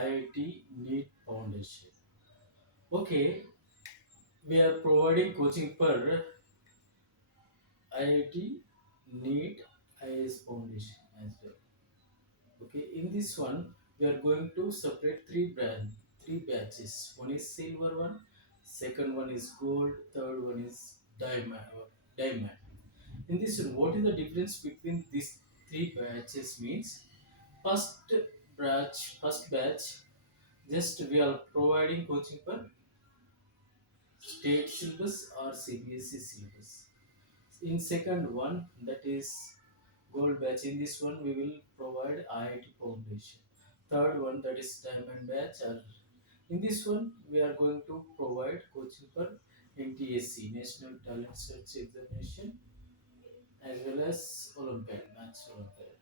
IIT NEET Foundation. Okay, we are providing coaching for IIT NEET IS Foundation as well. Okay, in this one we are going to separate three batches. One is silver one, second one is gold, third one is diamond. In this one, what is the difference between these three batches means? First first batch, just we are providing coaching for state syllabus or CBSE syllabus. In second one, that is gold batch. In this one, we will provide IIT Foundation. Third one, that is diamond batch. Or in this one, we are going to provide coaching for NTSC, National Talent Search Examination, as well as Olympiad, Maths Olympiad.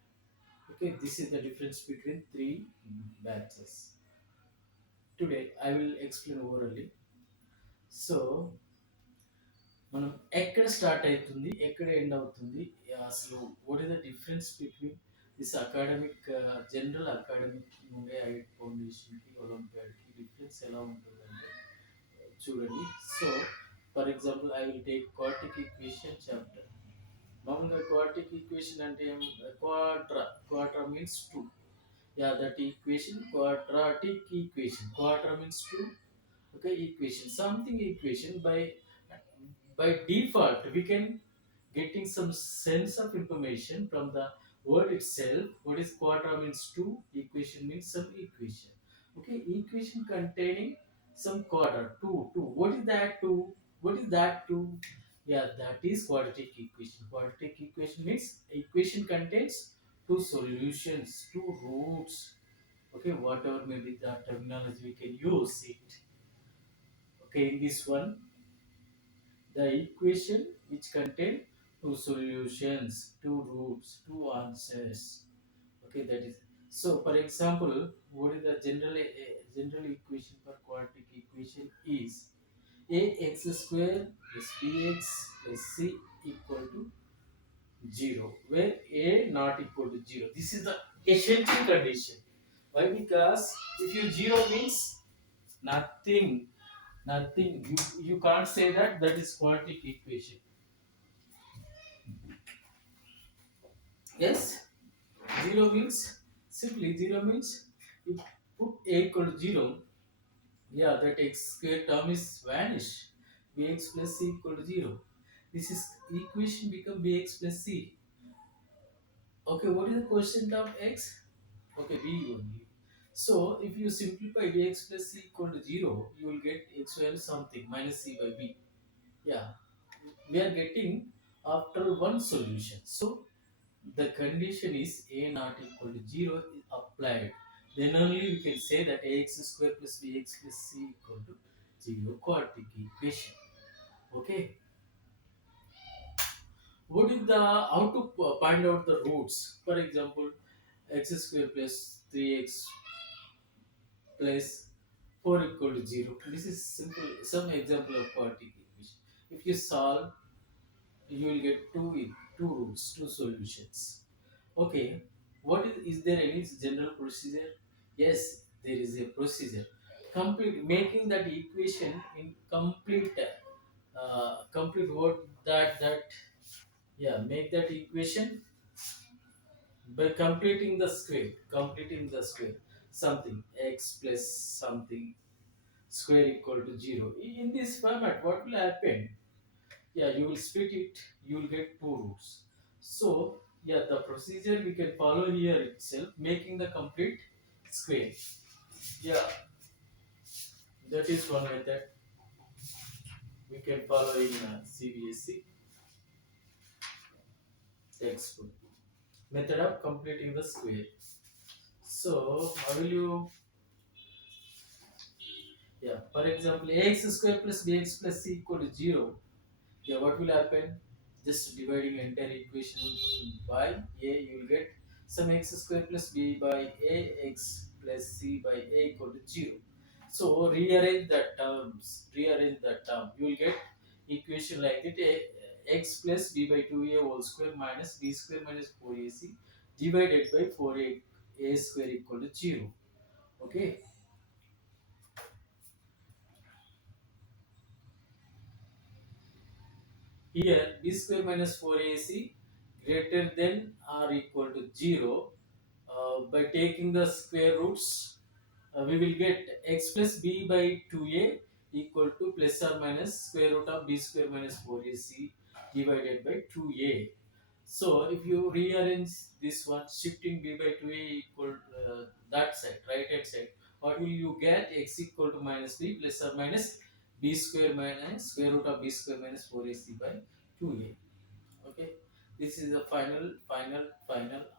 Okay, this is the difference between three batches. Today, I will explain orally. So, మనం ఎక్కడ start అవుతుంది ఎక్కడ end అవుతుంది అసలు what is the difference between this academic general academic నుండి IIT ఫౌండేషన్కి ఒలింపియాడ్కి difference ఎలా ఉంటుందంటే చూడండి. So for example I will take quadratic equation chapter. మామూలుగా క్వాడ్రాటిక్ ఈక్వేషన్ అంటే quadra means two. Yeah that equation quadratic equation. Quadra means two. Okay, equation, something equation. By default we can getting some sense of information from the word itself. What is quadra means two, equation means some equation. Okay, equation containing some quadra, two. What is that two? What is that two? Yeah, that is quadratic equation. Quadratic equation means equation contains two solutions, two roots. Okay, whatever may be the terminology we can use it. Okay, in this one, the equation which contain two solutions, two roots, two answers. Okay, that is. So, for example, what is the general equation for quadratic equation is ax square plus bx plus c equal to 0, where a not equal to 0. This is the essential condition. Why? Because if you 0 means nothing, nothing. You can't say that that is quadratic equation. Yes, 0 means simply 0 means you put a equal to 0. Yeah, that x square term is vanish. Bx plus c equal to 0. This is equation become bx plus c. Okay, what is the quotient of x? Okay, b only. So if you simplify bx plus c equal to 0, you will get x well something minus c by b. Yeah, we are getting after one solution. So the condition is a not equal to 0 is applied. Then only we can say that ax square plus bx plus c equal to 0, quadratic equation. Okay. What is the how to find out the roots? For example, x square plus 3x plus 4 equal to 0. This is simple. Some example of quadratic equation. If you solve, you will get two roots, two solutions. Okay, what is there any general procedure? Yes, there is a procedure. Complete making that equation in complete what that yeah, make that equation by completing the square, something x plus something square equal to 0. In this format, what will happen? Yeah, you will split it, you will get two roots. So yeah, the procedure we can follow here itself, making the complete square. Yeah, that is one method we can follow in CBSE textbook, method of completing the square. So how will you, yeah, for example, ax square plus bx plus c equal to 0. Yeah, what will happen? Just dividing entire equation by a, you will get some x square plus b by a x plus c by a equal to 0. So rearrange the terms, rearrange the term. You will get equation like that: x plus b by 2a whole square minus b square minus 4ac divided by 4a square equal to 0. Okay. Here b square minus 4ac greater than or equal to 0. By taking the square roots, we will get x plus b by 2a equal to plus or minus square root of b square minus 4ac divided by 2a. So if you rearrange this one, shifting b by 2a equal that side, right hand side, what will you get? X equal to minus b plus or minus b square minus square root of b square minus 4ac by 2a. Okay, this is the final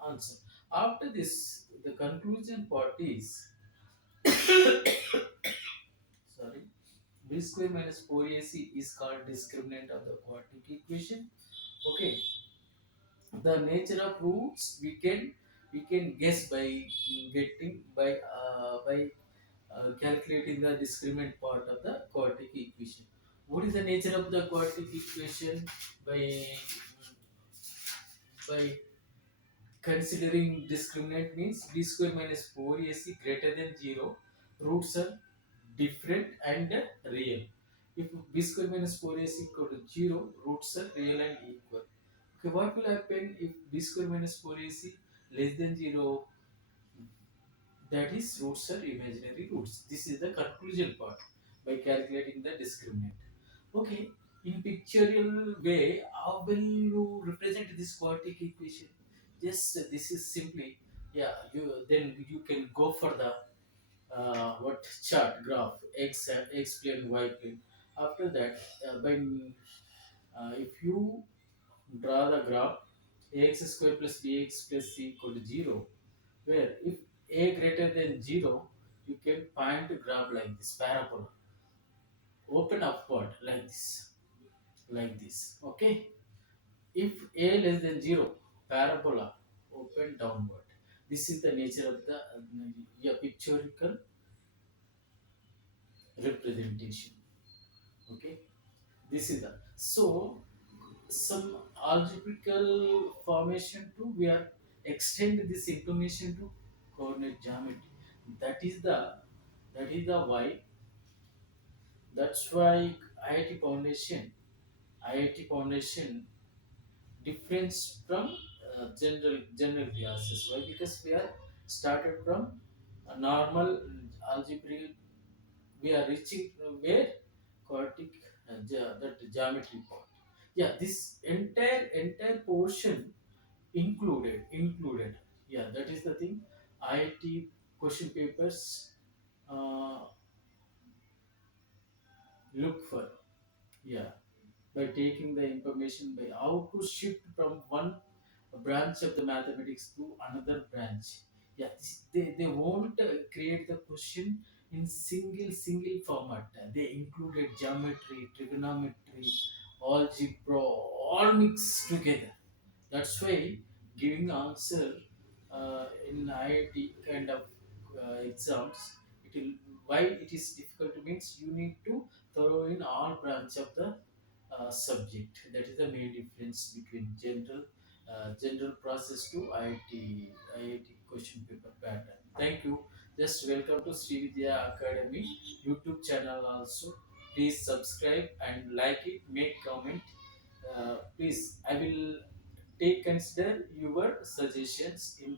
answer. After this, the conclusion part is sorry, b square minus 4ac is called discriminant of the quadratic equation. Okay, the nature of roots we can guess by getting by calculating the discriminant part of the quadratic equation. What is the nature of the quadratic equation? By considering discriminant means b square minus 4ac greater than 0, roots are different and real. If b square minus 4ac equal to 0, roots are real and equal. Okay, what will happen if b square minus 4ac less than 0? That is, roots are imaginary roots. This is the conclusion part by calculating the discriminant. Okay, in pictorial way, how will you represent this quadratic equation? Just this is simply, yeah. You can go for the what chart graph x plane y plane. After that, by if you draw the graph ax square plus bx plus c equal to 0, where if a greater than 0, you can find the graph like this parabola, open upward like this. Okay, if a less than 0, parabola open downward. This is the nature of the yeah, pictorial representation. Okay, this is the so some algebraical formation too. We are extend this information to coordinate geometry. That is the why. That's why IIT Foundation IIT Foundation difference from general classes. Why? Because we are started from a normal algebra. We are reaching where quadratic that geometry part. Yeah, this entire portion included. Yeah, that is the thing. IIT question papers uh, look for. Yeah, by taking the information by how to shift from one branch of the mathematics to another branch. Yeah, they won't create the question in single format. They included geometry, trigonometry, algebra, all mixed together. That's why giving answer in IIT kind of exams, it will, why it is difficult means you need to throw in all branch of the subject. That is the main difference between general process to IIT question paper pattern. Thank you. Just welcome to SRY VIDYA Academy YouTube channel also. Please subscribe and like it, make comment. Please, I will take consider your suggestions in